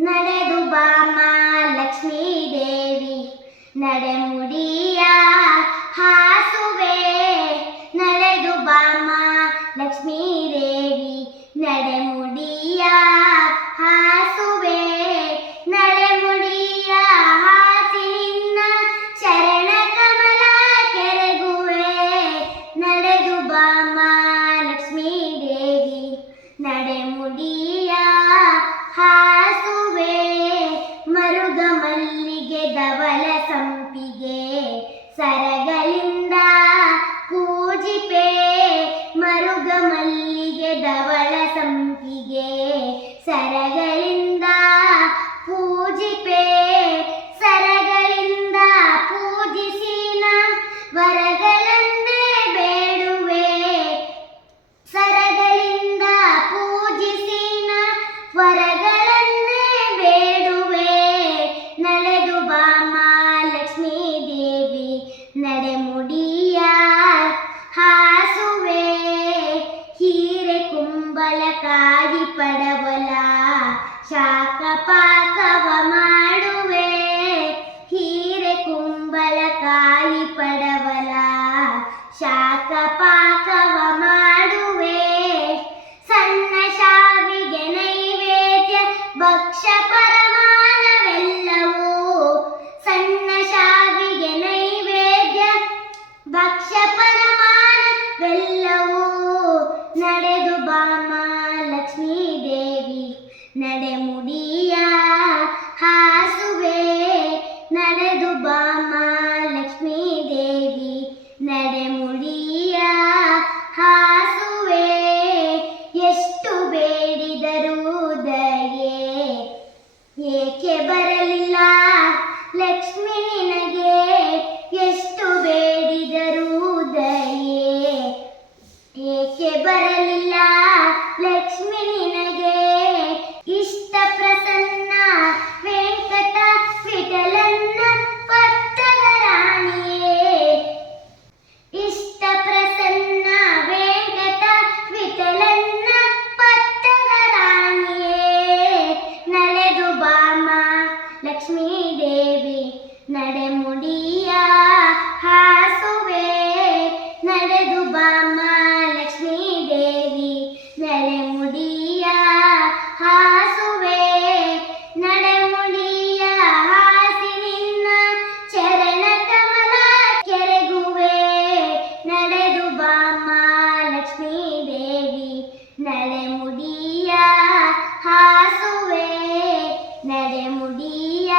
ನಡೆದು ಬಾಮ ಲಕ್ಷ್ಮೀ ದೇವಿ ನಡೆಮುಡಿಯ ಹಾಸುವೆ. ನಡೆದು ಬಾಮ ಲಕ್ಷ್ಮೀ ದೇವಿ ನಡೆಮುಡಿಯ ಹಾಸುವೆ. ನಡೆಮುಡಿಯ ಹಾಸಿ ನಿನ್ನ ಶರಣ ಕಮಲ ಕೆರಗುವೆ. ನಡೆದು ಬಾಮ ಲಕ್ಷ್ಮೀ ದೇವಿ ನಡೆಮುಡಿಯ ಹಾಸುವೆ. ಮರುಗ ಮಲ್ಲಿಗೆ ಧವಳ ಸಂಪಿಗೆ ಸರಗಳಿಂದ ಪೂಜಿಪೆ. ಮರುಗ ಮಲ್ಲಿಗೆ ಧವಳ ಸಂಪಿಗೆ ಸರಗಳಿಂದ ಪೂಜಿಪೆ. ಸರಗಳಿಂದ ಪೂಜಿಸಿನ ವರಗಳನ್ನೇ ಬೇಡುವೆ. ಸರಗಳಿಂದ ಪೂಜಿಸಿನ ವರಗಳನ್ನೇ ಬೇಡುವೆ. ನಡೆದು ಬಾಮ ಲಕ್ಷ್ಮೀ ದೇವಿ ನಡೆಮುಡಿಯ ಹಾಸುವೆ. ಹೀರೆ ಕುಂಬಳಕಾಯಿ ಪಡವಲ ಶಾಖ ಪಾಕವ ಮಾಡುವೆ. ಹೀರೆ ಕುಂಬಳಕಾಯಿ ಪಡವಲ ಶಾಖ ಪಾಕವ ಮಾಡುವೆ. ಸಣ್ಣ ಶಾವಿಗೆ ನೈವೇದ್ಯ ಭಕ್ಷ್ಯ ಪರಮಾನವೆಲ್ಲವೂ. ಸಣ್ಣ ಶಾವಿಗೆ ನೈವೇದ್ಯ ಭಕ್ಷ್ಯ ಪರಮಾನವೆಲ್ಲವೂ. ನಡೆದು ಬಾಮ ಲಕ್ಷ್ಮೀ ದೇವಿ ನಡೆಮುಡಿಯ ಹಾಸುವೆ. ನಡೆದು ಬಾಮ ಲಕ್ಷ್ಮೀ ದೇವಿ ನಡೆಮುಡಿಯ ಹಾಸುವೆ. ಎಷ್ಟು ಬೇಡಿದರೂ ದಯೆ ಏಕೆ ಬರಲಿಲ್ಲ ಲಕ್ಷ್ಮಿ ನಿನಗೆ. ಎಷ್ಟು ಬೇಡಿದರೂ ದಯೆ ಏಕೆ ಬರಲಿಲ್ಲ ಲಕ್ಷ್ಮಿ ನಿನಗೆ. ಇಷ್ಟ ಪ್ರಸನ್ನ ವೆಂಕಟ ವಿಠಲನ್ನ ಪಟ್ಟದ ರಾಣಿಯೇ. ಇಷ್ಟ ಪ್ರಸನ್ನ ವೆಂಕಟ ವಿಠಲನ್ನ ಪಟ್ಟದ ರಾಣಿಯೇ. ನಡೆದು ಬಾಮ ಲಕ್ಷ್ಮೀ ದೇವಿ ನಡೆಮುಡಿಯ ಹಾಸುವೆ. ನಡೆದು ಬಾಮ ಲಕ್ಷ್ಮೀ ದೇವಿ ನಡೆಮುಡಿಯ ಹಾಸುವೆ. ನಡೆಮುಡಿಯ ಹಾಸಿ ನಿನ್ನ ಚರಣ ಕಮಲ ಕೆರಗುವೆ. ನಡೆದು ಬಾಮ ಲಕ್ಷ್ಮೀ ದೇವಿ ನಡೆಮುಡಿಯ ಹಾಸುವೆ. ನಡೆಮುಡಿಯ